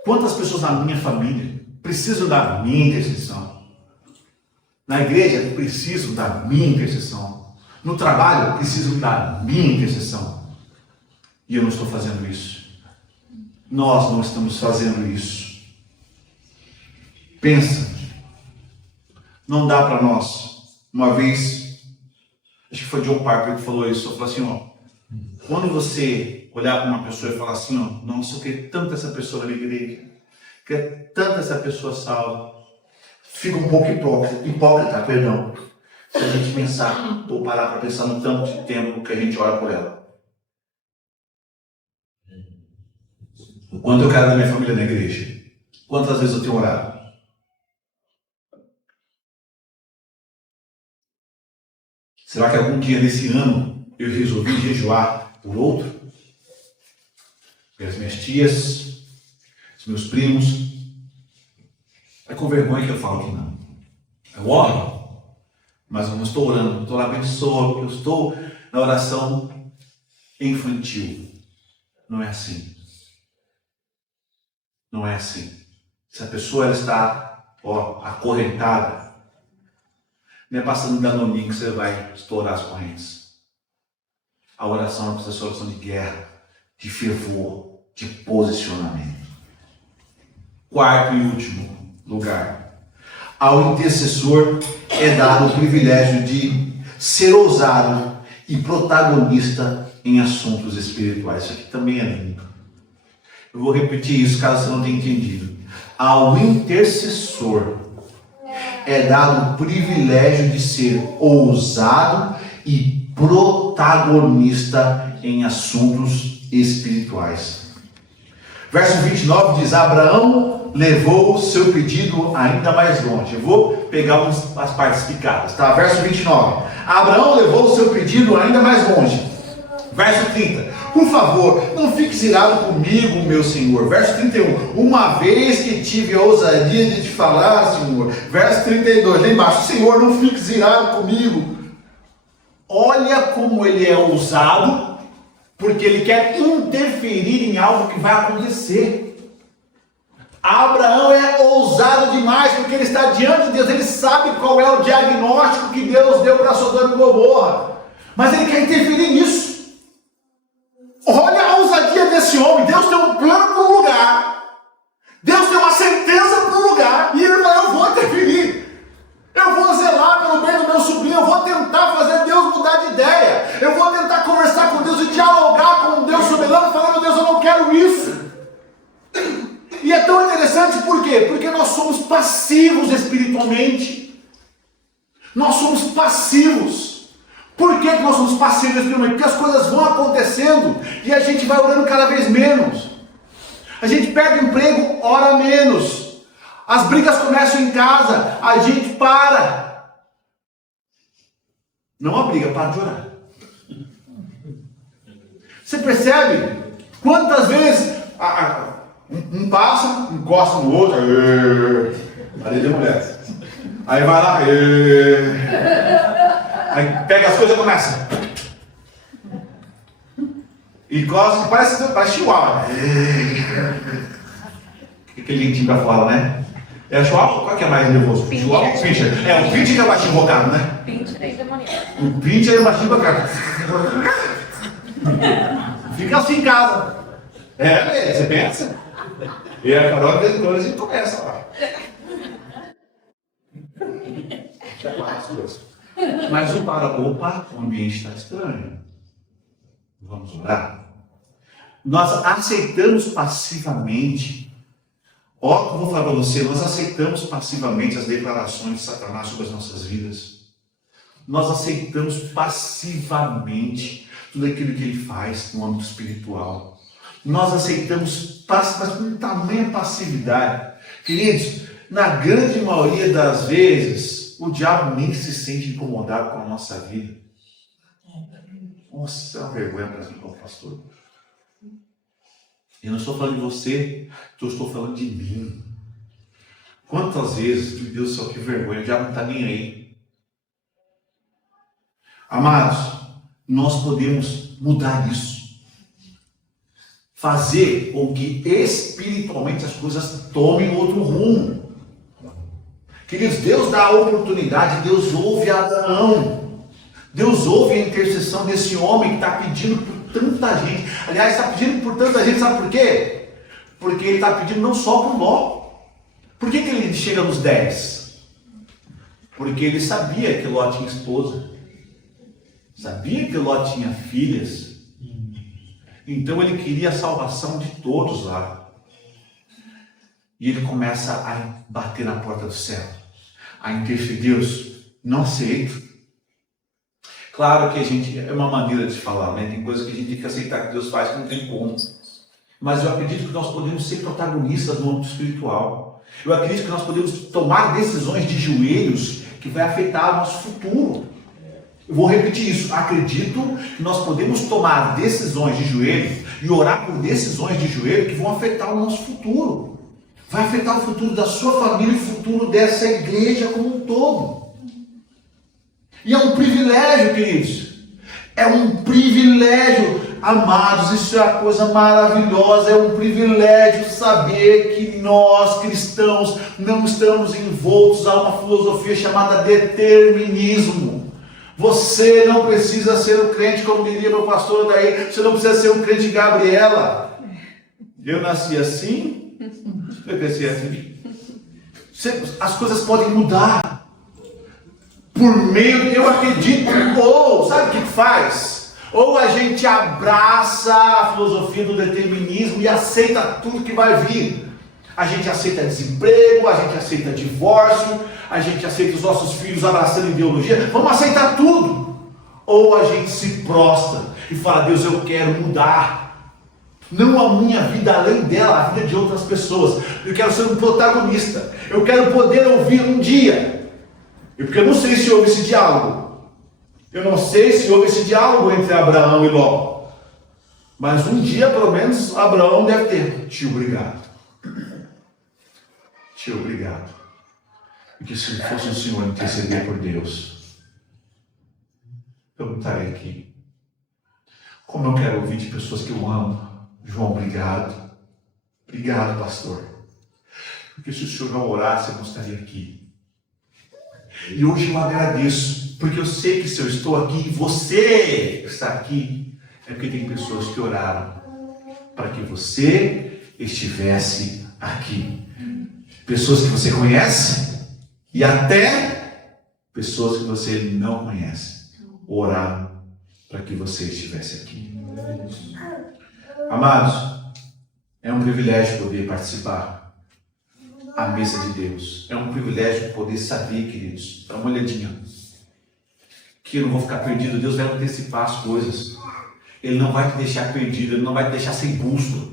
Quantas pessoas na minha família precisam da minha intercessão? Na igreja precisam da minha intercessão. No trabalho precisam da minha intercessão. E eu não estou fazendo isso. Nós não estamos fazendo isso. Pensa. Não dá para nós. Uma vez, acho que foi John Piper que falou isso. Ele falou assim, ó. Quando você olhar para uma pessoa e falar assim, ó, nossa, eu quero tanto essa pessoa na minha igreja. Quero tanto essa pessoa salva. Fica um pouco hipócrita, perdão. Se a gente pensar, ou parar para pensar no tanto de tempo que a gente ora por ela. Quanto eu quero da minha família na igreja? Quantas vezes eu tenho orado? Será que algum dia nesse ano eu resolvi jejuar por outro? Pelas minhas tias, os meus primos? É com vergonha que eu falo que não. Eu oro, mas eu não estou orando, eu estou lá abençoando, eu estou na oração infantil. Não é assim. Não é assim. Se a pessoa ela está acorrentada, não é passando danoninho que você vai estourar as correntes. A oração precisa ser oração de guerra, de fervor, de posicionamento. Quarto e último lugar. Ao intercessor é dado o privilégio de ser ousado e protagonista em assuntos espirituais. Isso aqui também é lindo. Eu vou repetir isso caso você não tenha entendido. Ao intercessor é dado o privilégio de ser ousado e protagonista em assuntos espirituais. Verso 29 diz: Abraão levou o seu pedido ainda mais longe. Eu vou pegar as partes picadas, tá? Verso 29. Abraão levou o seu pedido ainda mais longe. Verso 30. Por favor, não fique irado comigo, meu Senhor. Verso 31. Uma vez que tive a ousadia de te falar, Senhor. Verso 32. Lá embaixo. Senhor, não fique irado comigo. Olha como ele é ousado, porque ele quer interferir em algo que vai acontecer. Abraão é ousado demais, porque ele está diante de Deus. Ele sabe qual é o diagnóstico que Deus deu para Sodoma e Gomorra. Mas ele quer interferir nisso. Olha a ousadia desse homem. Deus tem um plano para um lugar. Deus tem uma sentença para um lugar. E ele fala, eu vou interferir. Eu vou zelar pelo bem do meu sobrinho. Eu vou tentar fazer Deus mudar de ideia. Eu vou tentar conversar com Deus e dialogar com Deus soberano, falando, Deus, eu não quero isso. E é tão interessante, por quê? Porque nós somos passivos espiritualmente. Nós somos passivos. Por que nós somos passivos espiritualmente? Porque as coisas vão acontecendo e a gente vai orando cada vez menos. A gente perde o emprego, ora menos. As brigas começam em casa, a gente para. Não a briga, para de orar. Você percebe? Quantas vezes um passa, encosta no outro, ali de mulher. Aí vai lá, aí pega as coisas e começa. E gosta, parece chihuahua. Aquele dentinho pra fora, né? É o chihuahua? Qual que é mais nervoso? O chihuahua ou o pincher? É, o pincher que é baixinho invocado, né? Pincher é demoniado. O pincher é baixinho invocado. Fica assim em casa. Você pensa? E a Carol, de vez em quando, a gente começa lá. Mas o para, opa, o ambiente está estranho. Vamos orar? Nós aceitamos passivamente. Ó, eu vou falar para você, nós aceitamos passivamente as declarações de Satanás sobre as nossas vidas. Nós aceitamos passivamente tudo aquilo que ele faz no âmbito espiritual. Nós aceitamos passivamente, com tamanha passividade. Queridos, na grande maioria das vezes, o diabo nem se sente incomodado com a nossa vida. Nossa, é uma vergonha para mim como pastor. Eu não estou falando de você, eu estou falando de mim. Quantas vezes, meu Deus do céu, que vergonha, o diabo não está nem aí. Amados, nós podemos mudar isso. Fazer com que espiritualmente as coisas tomem outro rumo. Queridos, Deus dá a oportunidade, Deus ouve Abraão. Deus ouve a intercessão desse homem que está pedindo por tanta gente. Aliás, está pedindo por tanta gente, sabe por quê? Porque ele está pedindo não só por Ló. Por que ele chega nos 10? Porque ele sabia que Ló tinha esposa. Sabia que Ló tinha filhas. Então ele queria a salvação de todos lá. E ele começa a bater na porta do céu. A interceder, Deus, não aceito. Claro que a gente, é uma maneira de falar, né? Tem coisas que a gente tem que aceitar que Deus faz que não tem como. Mas eu acredito que nós podemos ser protagonistas no âmbito espiritual. Eu acredito que nós podemos tomar decisões de joelhos que vai afetar o nosso futuro. Eu vou repetir isso. Acredito que nós podemos tomar decisões de joelho e orar por decisões de joelho que vão afetar o nosso futuro. Vai afetar o futuro da sua família e o futuro dessa igreja como um todo. E é um privilégio, queridos. É um privilégio, amados. Isso é uma coisa maravilhosa. É um privilégio saber que nós, cristãos, não estamos envoltos a uma filosofia chamada determinismo. Você não precisa ser um crente, como diria meu pastor daí. Você não precisa ser um crente Gabriela. Eu nasci assim, eu cresci assim. As coisas podem mudar. Por meio, eu acredito, ou, sabe o que faz? Ou a gente abraça a filosofia do determinismo e aceita tudo que vai vir. A gente aceita desemprego, a gente aceita divórcio, a gente aceita os nossos filhos abraçando ideologia. Vamos aceitar tudo. Ou a gente se prostra e fala, Deus, eu quero mudar. Não a minha vida, além dela, a vida de outras pessoas. Eu quero ser um protagonista. Eu quero poder ouvir um dia. Porque eu não sei se houve esse diálogo. Eu não sei se houve esse diálogo entre Abraão e Ló. Mas um dia, pelo menos, Abraão deve ter. Tio, obrigado. Tio, obrigado. Porque se fosse o Senhor interceder por Deus, eu não estaria aqui. Como eu quero ouvir de pessoas que eu amo. João, obrigado. Obrigado, pastor. Porque se o Senhor não orasse, eu não estaria aqui. E hoje eu agradeço, porque eu sei que se eu estou aqui e você está aqui, É porque tem pessoas que oraram para que você estivesse aqui. Pessoas que você conhece e até pessoas que você não conhece oraram para que você estivesse aqui. Amados, é um privilégio poder participar à mesa de Deus. É um privilégio poder saber, queridos. Dá uma olhadinha. Que eu não vou ficar perdido. Deus vai antecipar as coisas. Ele não vai te deixar perdido. Ele não vai te deixar sem bússola.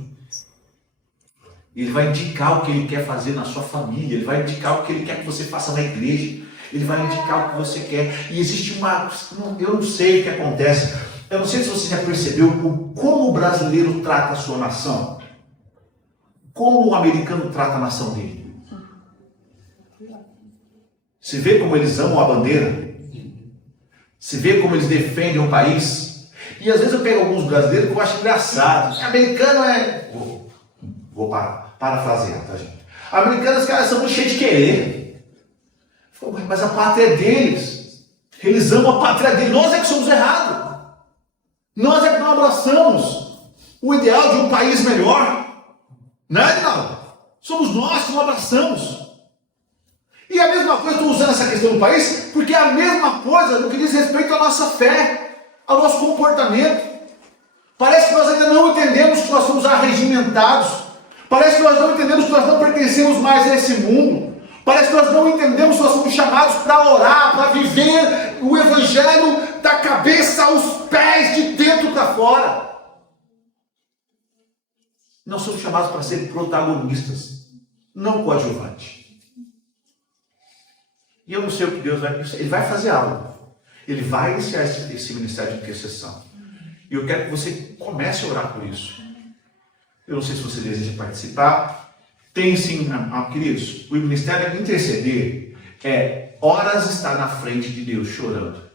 Ele vai indicar o que Ele quer fazer na sua família. Ele vai indicar o que Ele quer que você faça na igreja. Ele vai indicar o que você quer. E existe eu não sei o que acontece. Eu não sei se você já percebeu como o brasileiro trata a sua nação. Como o americano trata a nação dele. Você vê como eles amam a bandeira? Você vê como eles defendem o país? E às vezes eu pego alguns brasileiros que eu acho engraçado. Americano é... Vou parafrasear, tá, gente? Americanos, os caras são muito cheios de querer. Mas a pátria é deles. Eles amam a pátria deles. Nós é que somos errados. Nós é que não abraçamos o ideal de um país melhor. Não é, Edinaldo? Somos nós que não abraçamos. E a mesma coisa, estou usando essa questão do país, porque é a mesma coisa no que diz respeito à nossa fé, ao nosso comportamento. Parece que nós ainda não entendemos que nós somos arregimentados. Parece que nós não entendemos que nós não pertencemos mais a esse mundo. Parece que nós não entendemos que nós somos chamados para orar, para viver o evangelho da cabeça aos pés, de dentro para fora. Nós somos chamados para ser protagonistas, não coadjuvantes. E eu não sei o que Deus vai fazer. Ele vai fazer algo. Ele vai iniciar esse ministério de intercessão. E eu quero que você comece a orar por isso. Eu não sei se você deseja participar. Tem sim, queridos. O ministério de interceder é horas estar na frente de Deus chorando.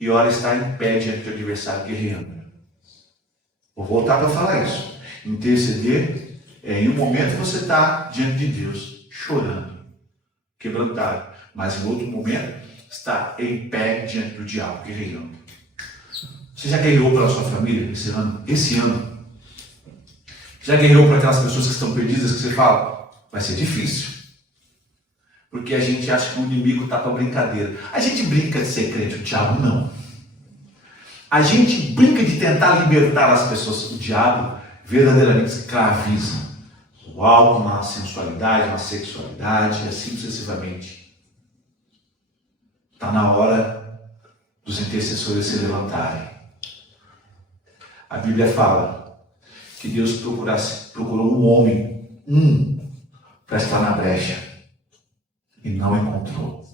E horas estar em pé diante do adversário guerreando. Vou voltar para falar isso. Interceder é em um momento você está diante de Deus chorando, quebrantado. Mas em outro momento está em pé diante do diabo, guerreando. Você já guerreou pela sua família esse ano? Esse ano? Já guerreou para aquelas pessoas que estão perdidas, que você fala, vai ser difícil. Porque a gente acha que o inimigo está para brincadeira. A gente brinca de ser crente, o diabo não. A gente brinca de tentar libertar as pessoas. O diabo verdadeiramente escraviza. O álcool, na sensualidade, na sexualidade, e assim sucessivamente. Está na hora dos intercessores se levantarem. A Bíblia fala que Deus procurou um homem, para estar na brecha, e não encontrou.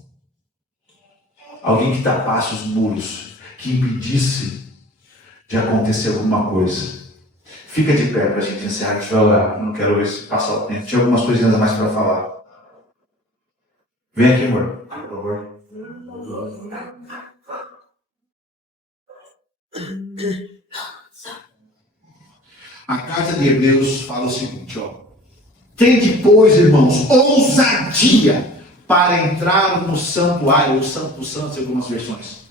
Alguém que tapasse os muros, que impedisse de acontecer alguma coisa. Fica de pé para a gente encerrar, que a gente vai orar. Eu não quero passar o tempo. Tinha algumas coisinhas a mais para falar. Vem aqui, amor, por favor. A carta de Hebreus fala o seguinte, tende, pois, irmãos, ousadia para entrar no santuário, ou santo dos santos, em algumas versões,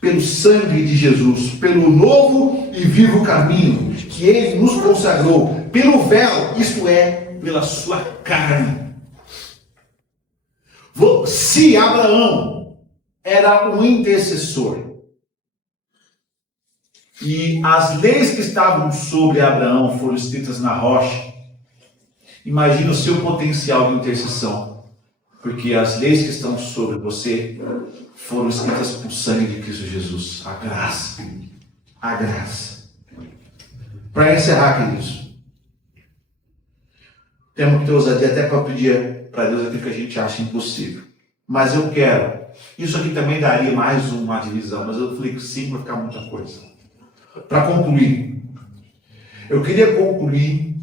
pelo sangue de Jesus, pelo novo e vivo caminho que Ele nos consagrou, pelo véu, isto é, pela sua carne. Se Abraão era um intercessor, e as leis que estavam sobre Abraão foram escritas na rocha, imagina o seu potencial de intercessão, porque as leis que estão sobre você foram escritas com o sangue de Cristo Jesus. A graça. A graça. Para encerrar, queridos, temos que ter ousadia até para pedir para Deus aquilo que a gente acha impossível. Mas eu quero. Isso aqui também daria mais uma divisão, mas eu falei que sim, vai ficar muita coisa. Para concluir, eu queria concluir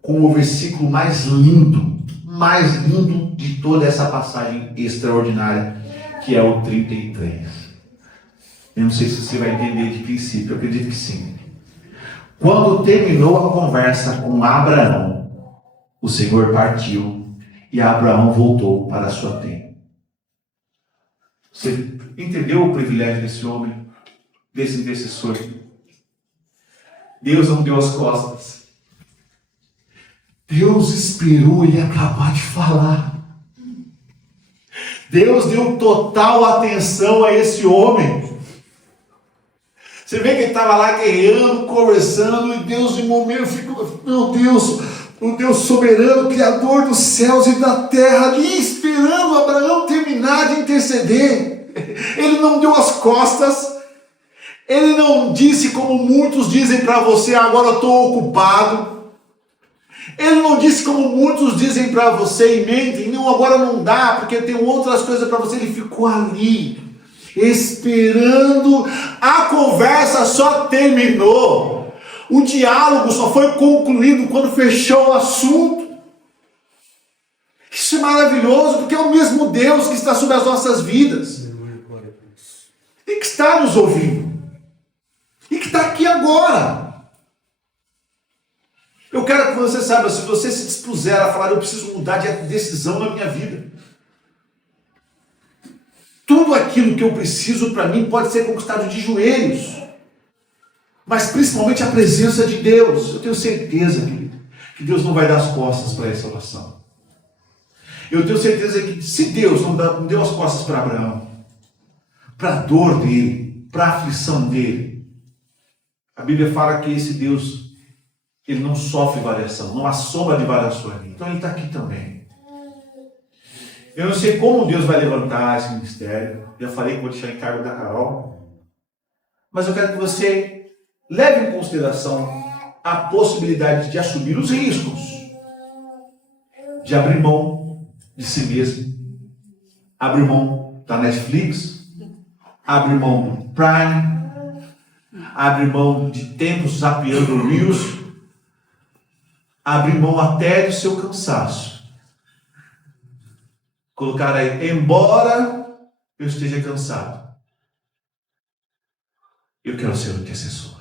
com o versículo mais lindo de toda essa passagem extraordinária, que é o 33. Eu não sei se você vai entender de princípio, eu acredito que sim. Quando terminou a conversa com Abraão, o Senhor partiu e Abraão voltou para a sua tenda. Você entendeu o privilégio desse homem, desse intercessor? Deus não deu as costas. Deus esperou ele acabar de falar. Deus deu total atenção a esse homem. Você vê que ele estava lá guerreando, conversando, e Deus, em momento, ficou, Meu Deus, o Deus soberano, Criador dos céus e da terra, ali esperando Abraão terminar de interceder. Ele não deu as costas. Ele não disse como muitos dizem para você, agora eu estou ocupado. Ele não disse como muitos dizem para você e mentem, não, agora não dá, porque eu tenho outras coisas para você. Ele ficou ali, esperando. A conversa só terminou. O diálogo só foi concluído quando fechou o assunto. Isso é maravilhoso, porque é o mesmo Deus que está sobre as nossas vidas. E que está nos ouvindo. E que está aqui agora. Eu quero que você saiba, se você se dispuser a falar, eu preciso mudar de decisão na minha vida. Tudo aquilo que eu preciso para mim pode ser conquistado de joelhos. Mas principalmente a presença de Deus. Eu tenho certeza, querido, que Deus não vai dar as costas para essa oração. Eu tenho certeza que se Deus não deu as costas para Abraão, para a dor dele, para a aflição dele, a Bíblia fala que esse Deus, ele não sofre variação, não há sombra de variações. Então ele está aqui também. Eu não sei como Deus vai levantar esse ministério. Já falei que vou deixar em cargo da Carol. Mas eu quero que você leve em consideração a possibilidade de assumir os riscos, de abrir mão de si mesmo, abrir mão da Netflix, abrir mão do Prime, abrir mão de tempo zapeando Reels, abrir mão até do seu cansaço. Colocar aí, embora eu esteja cansado, eu quero ser o intercessor.